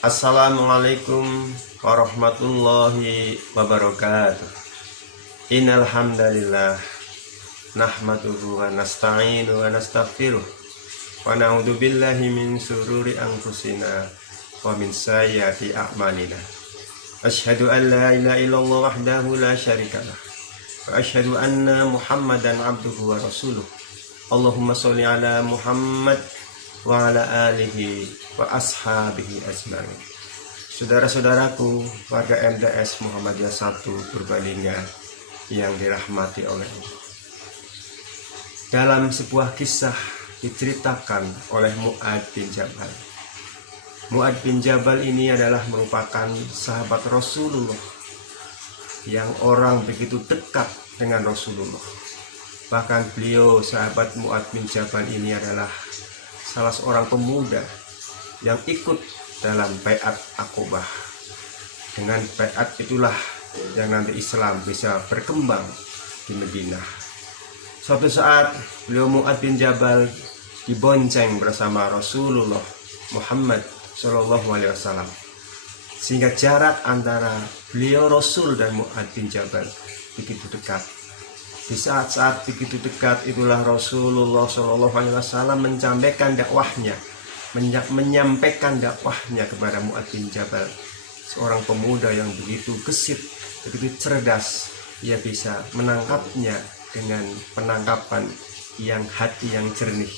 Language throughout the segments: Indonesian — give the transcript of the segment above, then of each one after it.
Assalamualaikum warahmatullahi wabarakatuh. Innal hamdalillah nahmaduhu wa nasta'inu wa nastaghfiruh wa na'udzu billahi min sururi anfusina wa min sayyiati a'malina. Asyhadu an la ilaha illallah wahdahu la syarikalah wa asyhadu anna Muhammadan abduhu wa rasuluh. Allahumma sholli ala Muhammad wa ala alihi wa ashabihi ajma'in. Saudara-saudaraku, warga MTS Muhammadiyah 1 Purbalingga yang dirahmati oleh Allah. Dalam sebuah kisah diceritakan oleh Mu'ad bin Jabal. Mu'ad bin Jabal ini adalah merupakan sahabat Rasulullah yang orang begitu dekat dengan Rasulullah. Bahkan beliau, sahabat Mu'ad bin Jabal ini adalah salah seorang pemuda yang ikut dalam baiat Aqobah. Dengan baiat itulah yang nanti Islam bisa berkembang di Madinah. Suatu saat beliau Mu'ad bin Jabal dibonceng bersama Rasulullah Muhammad SAW, sehingga jarak antara beliau Rasul dan Mu'ad bin Jabal begitu dekat. Di saat-saat begitu dekat itulah Rasulullah SAW menyampaikan dakwahnya kepada Mu'ad bin Jabal, seorang pemuda yang begitu gesit, begitu cerdas. Ia bisa menangkapnya dengan penangkapan yang hati yang jernih.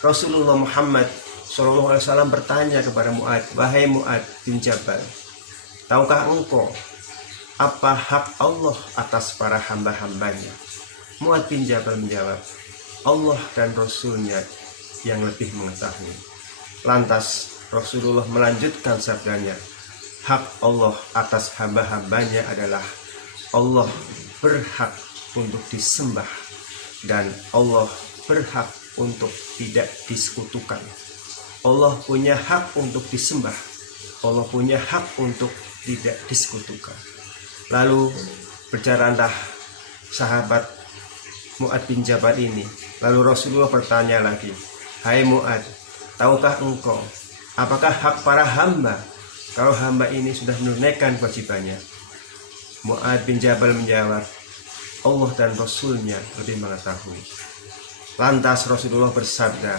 Rasulullah Muhammad SAW bertanya kepada Mu'ad, "Wahai Mu'ad bin Jabal, tahukah engkau apa hak Allah atas para hamba-hambanya?" Mu'ad bin Jabal menjawab, "Allah dan Rasulnya yang lebih mengetahui." Lantas Rasulullah melanjutkan sabdanya, "Hak Allah atas hamba-hambanya adalah Allah berhak untuk disembah dan Allah berhak untuk tidak disekutukan. Allah punya hak untuk disembah, Allah punya hak untuk tidak disekutukan." Lalu berjalanlah sahabat Mu'ad bin Jabal ini. Lalu Rasulullah bertanya lagi, "Hai Mu'ad, tahukah engkau apakah hak para hamba kalau hamba ini sudah menunaikan kewajibannya?" Mu'ad bin Jabal menjawab, "Allah dan Rasulnya lebih mengetahui." Lantas Rasulullah bersabda,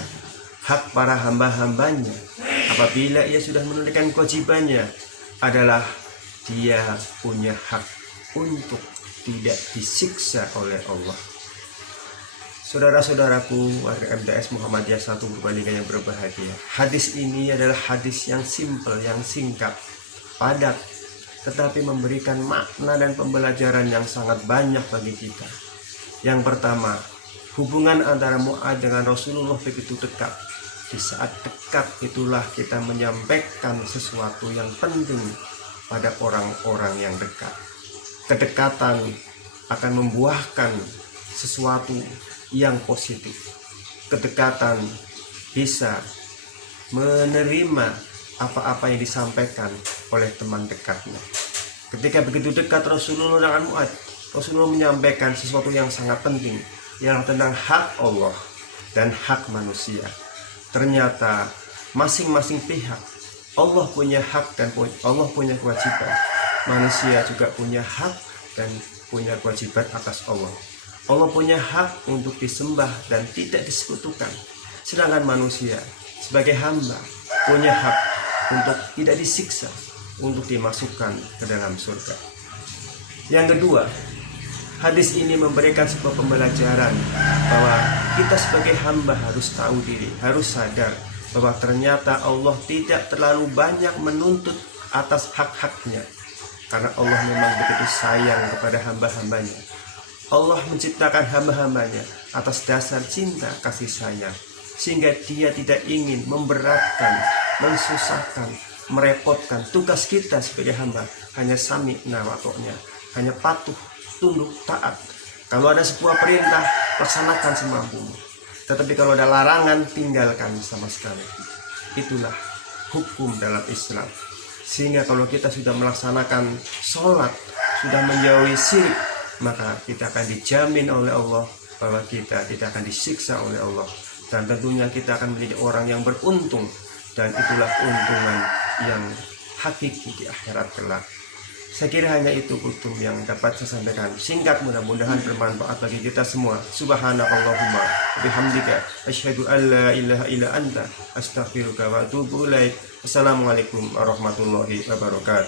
hak para hamba-hambanya apabila ia sudah menunaikan kewajibannya adalah dia punya hak untuk tidak disiksa oleh Allah. Saudara-saudaraku, warga MTS Muhammadiyah 1 Purbalingga yang berbahagia, hadis ini adalah hadis yang simpel, yang singkat, padat, tetapi memberikan makna dan pembelajaran yang sangat banyak bagi kita. Yang pertama, hubungan antara Mu'ad dengan Rasulullah begitu dekat. Di saat dekat itulah kita menyampaikan sesuatu yang penting pada orang-orang yang dekat. Kedekatan akan membuahkan sesuatu yang positif. Kedekatan bisa menerima apa-apa yang disampaikan oleh teman dekatnya. Ketika begitu dekat Rasulullah dengan Mu'ad, Rasulullah menyampaikan sesuatu yang sangat penting, yang tentang hak Allah dan hak manusia. Ternyata masing-masing pihak, Allah punya hak dan Allah punya kewajiban. Manusia juga punya hak dan punya kewajiban atas Allah. Allah punya hak untuk disembah dan tidak disekutukan. Sedangkan manusia sebagai hamba punya hak untuk tidak disiksa, untuk dimasukkan ke dalam surga. Yang kedua, hadis ini memberikan sebuah pembelajaran bahwa kita sebagai hamba harus tahu diri, harus sadar bahwa ternyata Allah tidak terlalu banyak menuntut atas hak-haknya, karena Allah memang begitu sayang kepada hamba-hambanya. Allah menciptakan hamba-hambanya atas dasar cinta kasih sayang, sehingga dia tidak ingin memberatkan, mensusahkan, merepotkan. Tugas kita sebagai hamba hanya sami'na wa ta'na, hanya patuh, tunduk, taat. Kalau ada sebuah perintah, laksanakan semampumu. Tetapi kalau ada larangan, tinggalkan sama sekali. Itulah hukum dalam Islam. Sehingga kalau kita sudah melaksanakan sholat, sudah menjauhi syirik, maka kita akan dijamin oleh Allah bahwa kita tidak akan disiksa oleh Allah. Dan tentunya kita akan menjadi orang yang beruntung. Dan itulah keuntungan yang hakiki di akhirat kelak. Saya kira hanya itu kultum yang dapat saya sampaikan. Singkat, mudah-mudahan bermanfaat bagi kita semua. Subhanakallahumma bihamdika asyhadu an la ilaha illa anta astaghfiruka wa atubu ilaik. Assalamualaikum warahmatullahi wabarakatuh.